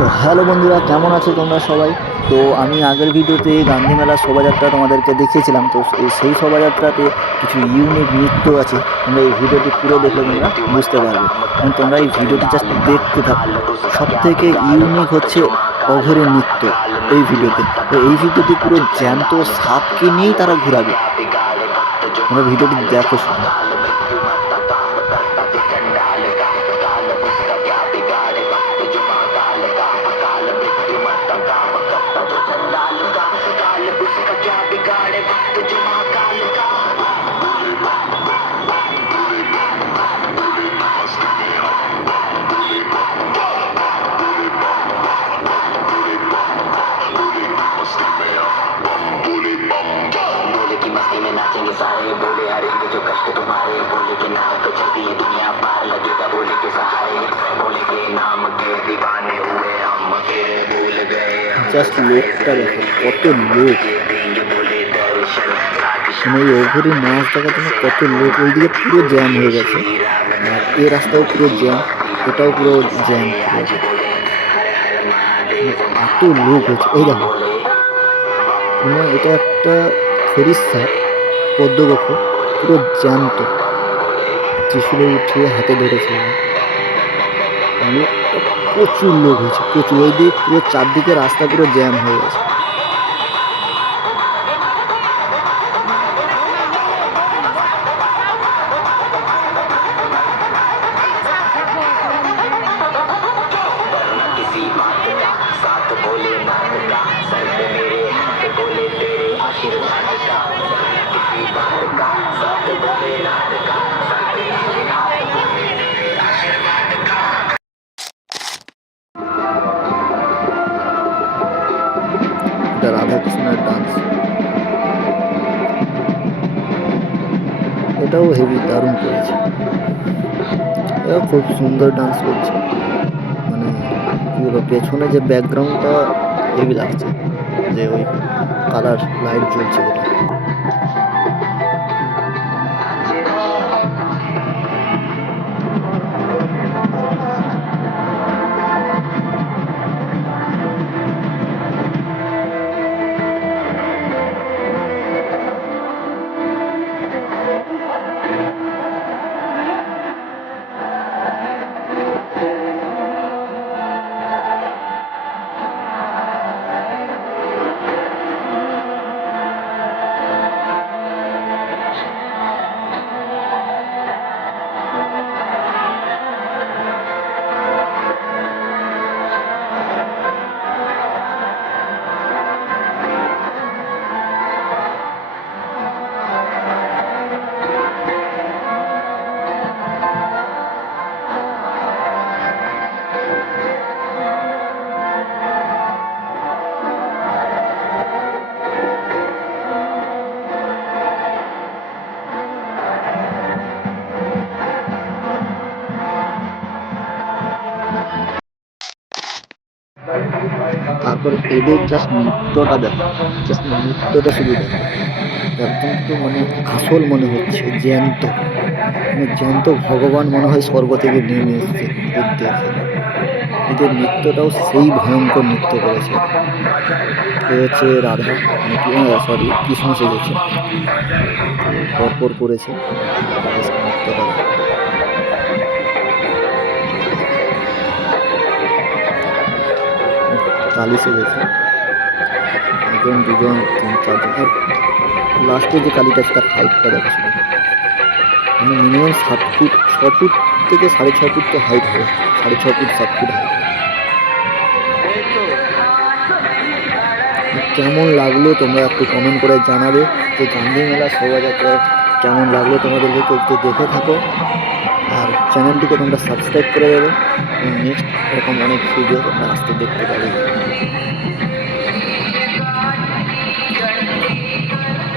তো হ্যালো বন্ধুরা, কেমন আছো তোমরা সবাই? তো আমি আগের ভিডিওতে গান্ধী মেলার শোভাযাত্রা তোমাদেরকে দেখিয়েছিলাম। তো সেই শোভাযাত্রাতে কিছু ইউনিক নৃত্য আছে। তোমরা এই ভিডিওটি পুরো দেখলে তোমরা বুঝতে পারবে, এবং তোমরা এই ভিডিওটি জাস্ট দেখতে থাকো। সব থেকে ইউনিক হচ্ছে অঘোরের নৃত্য এই ভিডিওতে। তো এই ভিডিওতে পুরো জ্যান্ত সাপকে নিয়েই তারা ঘোরাবে। তোমরা ভিডিওটি দেখো শুধু। नाचेंगे सारे बोले हरेंगे जो कष्ट तुम्हारे बोले के नाम पे चलती है दुनिया पार लगेगा बोले के सहारे बोले के नाम के दीवाने हुए हम के भूल गए জাস্ট লোকটা দেখো, কত লোক। মানে এই অঘোরের নাচ দেখার জন্য কত লোক। ওইদিকে পুরো জ্যাম হয়ে গেছে, আর এই রাস্তাও পুরো জ্যাম, এটাও পুরো জ্যাম। এত লোক হচ্ছে। এই দেখো, মানে এটা একটা ফেরিস্তা পদ্মবক্ষ, পুরো জ্যান্ত, ত্রিশূলে উঠিয়ে হাতে ধরেছে। লোকটা প্রচুর লোক হয়েছে, প্রচুর। ওই দিক পুরো চারদিকে রাস্তা পুরো জ্যাম হয়ে গেছে। এটা রাধাকৃষ্ণের ডান্স, এটাও হেভি দারুণ করেছে। এটাও খুব সুন্দর ডান্স করছে। মানে কি বলবো, পেছনে যে ব্যাকগ্রাউন্ডটা হেভি লাগছে, যে ওই কালার লাইট জ্বলছে ওটা। তারপর এদের জাস্ট নৃত্যটা দেখো, জাস্ট নৃত্যটা শুধু দেখো। একদম তো মানে আসল মনে হচ্ছে, জ্যান্ত, মানে জ্যান্ত ভগবান মনে হয় স্বর্গ থেকে নেমে এসছে এদের দেখে। এদের নৃত্যটাও সেই ভয়ঙ্কর নৃত্য করেছে। এ হচ্ছে রাধা, সরি কৃষ্ণ সেজেছে, পরপর করেছে নৃত্যটা। কালী সেজেছে, একজন দুজন তিন চারজন। আর লাস্টে যে কালীটা আছে তার হাইটটা দেখো শুধু, মানে মিনিমাম 7 ফুট, 6 ফুট থেকে 6.5 ফুট তো হাইট হবে, 6.5 ফুট 7 ফুট হাইট। কেমন লাগলো তোমরা একটু কমেন্ট করে জানাবে, যে গান্ধী মেলা শোভাযাত্রা কেমন লাগলো তোমাদেরকে। একটু দেখে থাকো, আর চ্যানেলটিকে তোমরা সাবস্ক্রাইব করে দেবে, এবং নেক্সট এরকম অনেক ভিডিও তোমরা আসতে দেখতে পাবে।